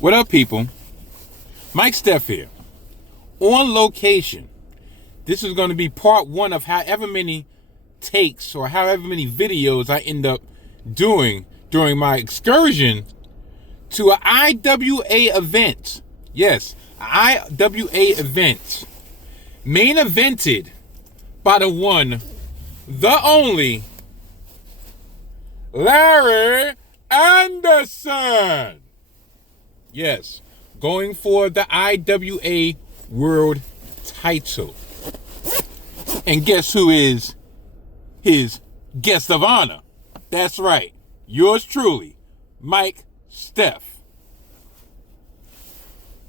What up, people? Mike Steph here. On location. This is going to be part one of however many takes or however many videos I end up doing during my excursion to an IWA event. Yes, IWA event. Main evented by the one, the only, Larry Anderson. Yes, going for the IWA World title. And guess who is his guest of honor? That's right, yours truly, Mike Steph.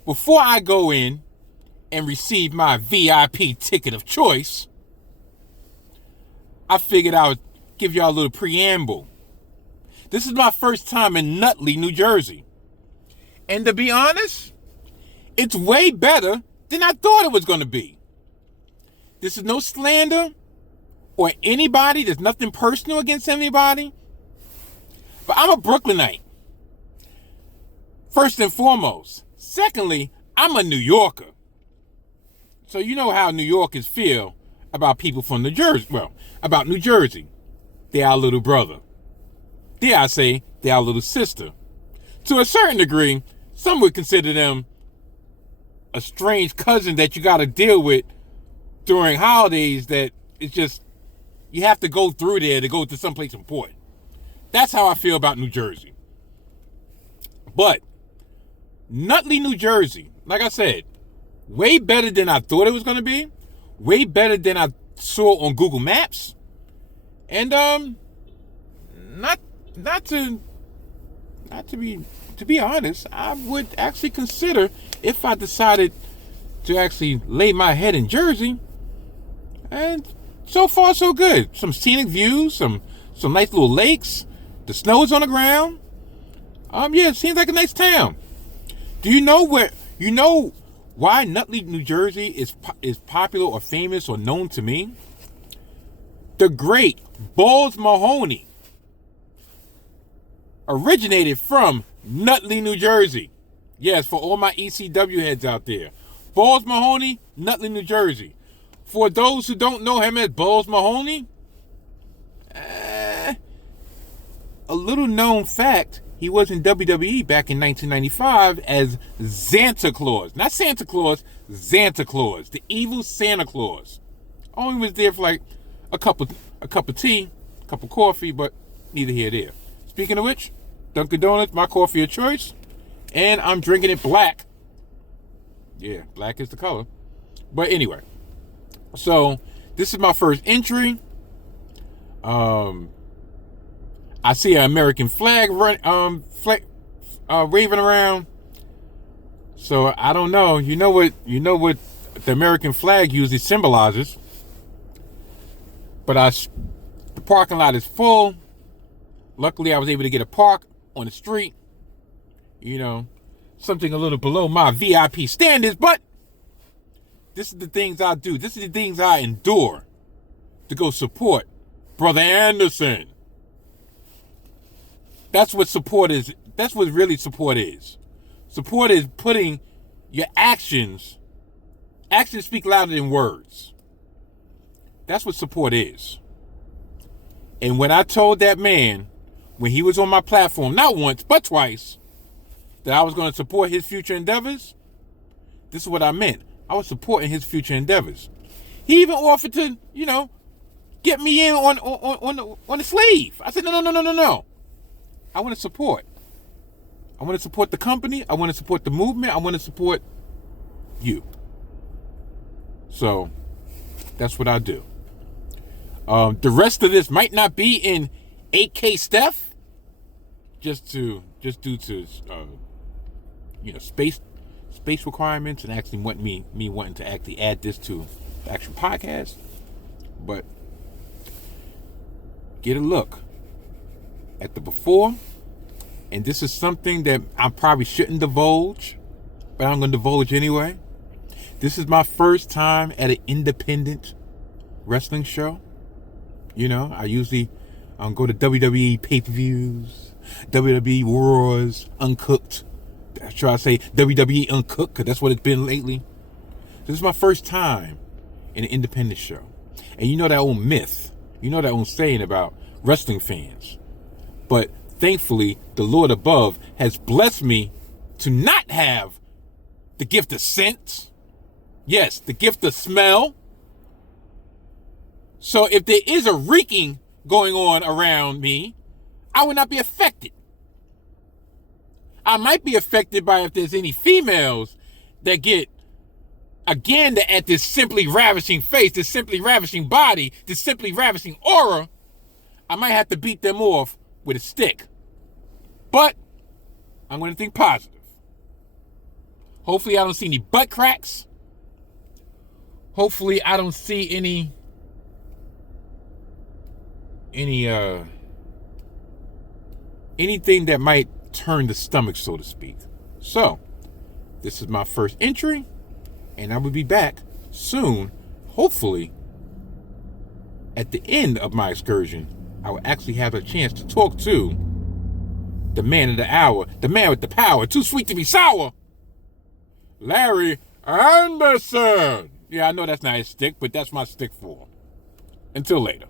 Before I go in and receive my VIP ticket of choice, I figured I would give y'all a little preamble. This is my first time in Nutley, New Jersey. And to be honest, it's way better than I thought it was going to be. This is no slander or anybody. There's nothing personal against anybody. But I'm a Brooklynite, first and foremost. Secondly, I'm a New Yorker. So you know how New Yorkers feel about people from New Jersey. Well, about New Jersey. They're our little brother. Dare I say, they're our little sister. To a certain degree, some would consider them a strange cousin that you got to deal with during holidays that it's just, you have to go through there to go to someplace important. That's how I feel about New Jersey. But Nutley, New Jersey, like I said, way better than I thought it was going to be. Way better than I saw on Google Maps. And to be honest, I would actually consider, if I decided to actually lay my head in Jersey. And so far so good. Some scenic views, some nice little lakes. The snow is on the ground. Yeah, it seems like a nice town. Do you know why Nutley, New Jersey is popular or famous or known to me? The great Balls Mahoney originated from Nutley, New Jersey. Yes, for all my ECW heads out there. Balls Mahoney, Nutley, New Jersey. For those who don't know him as Balls Mahoney, a little known fact, he was in WWE back in 1995 as Santa Claus. Not Santa Claus, Santa Claus. The evil Santa Claus. Only was there for like a cup of tea, a cup of coffee, but neither here nor there. Speaking of which, Dunkin' Donuts, my coffee of choice, and I'm drinking it black. Yeah, black is the color. But anyway, so this is my first entry. I see an American flag waving around. So I don't know. You know what the American flag usually symbolizes. But the parking lot is full. Luckily, I was able to get a park on the street. You know, something a little below my VIP standards, but this is the things I do. This is the things I endure to go support Brother Anderson. That's what support is. That's what really support is. Support is putting your actions speak louder than words. That's what support is. And when I told that man, when he was on my platform, not once, but twice, that I was going to support his future endeavors, this is what I meant. I was supporting his future endeavors. He even offered to, get me in on the sleeve. I said, no. I want to support. I want to support the company. I want to support the movement. I want to support you. So that's what I do. The rest of this might not be in 8K Steph, just due to space requirements and actually me wanting to actually add this to the actual podcast. But get a look at the before, and this is something that I probably shouldn't divulge, but I'm going to divulge anyway. This is my first time at an independent wrestling show. I usually go to WWE pay-per-views, WWE Wars, Uncooked, I try to say WWE Uncooked, because that's what it's been lately. This is my first time in an independent show. And you know that old myth, you know that old saying about wrestling fans. But thankfully, the Lord above has blessed me to not have the gift of scent. Yes, the gift of smell. So if there is a reeking going on around me, I will not be affected. I might be affected by if there's any females that get a gander at this simply ravishing face, this simply ravishing body, this simply ravishing aura. I might have to beat them off with a stick. But I'm going to think positive. Hopefully I don't see any butt cracks. Hopefully I don't see anything that might turn the stomach, so to speak. So, this is my first entry, and I will be back soon. Hopefully, at the end of my excursion, I will actually have a chance to talk to the man of the hour, the man with the power, too sweet to be sour, Larry Anderson. Yeah, I know that's not his stick, but that's my stick for him. Until later.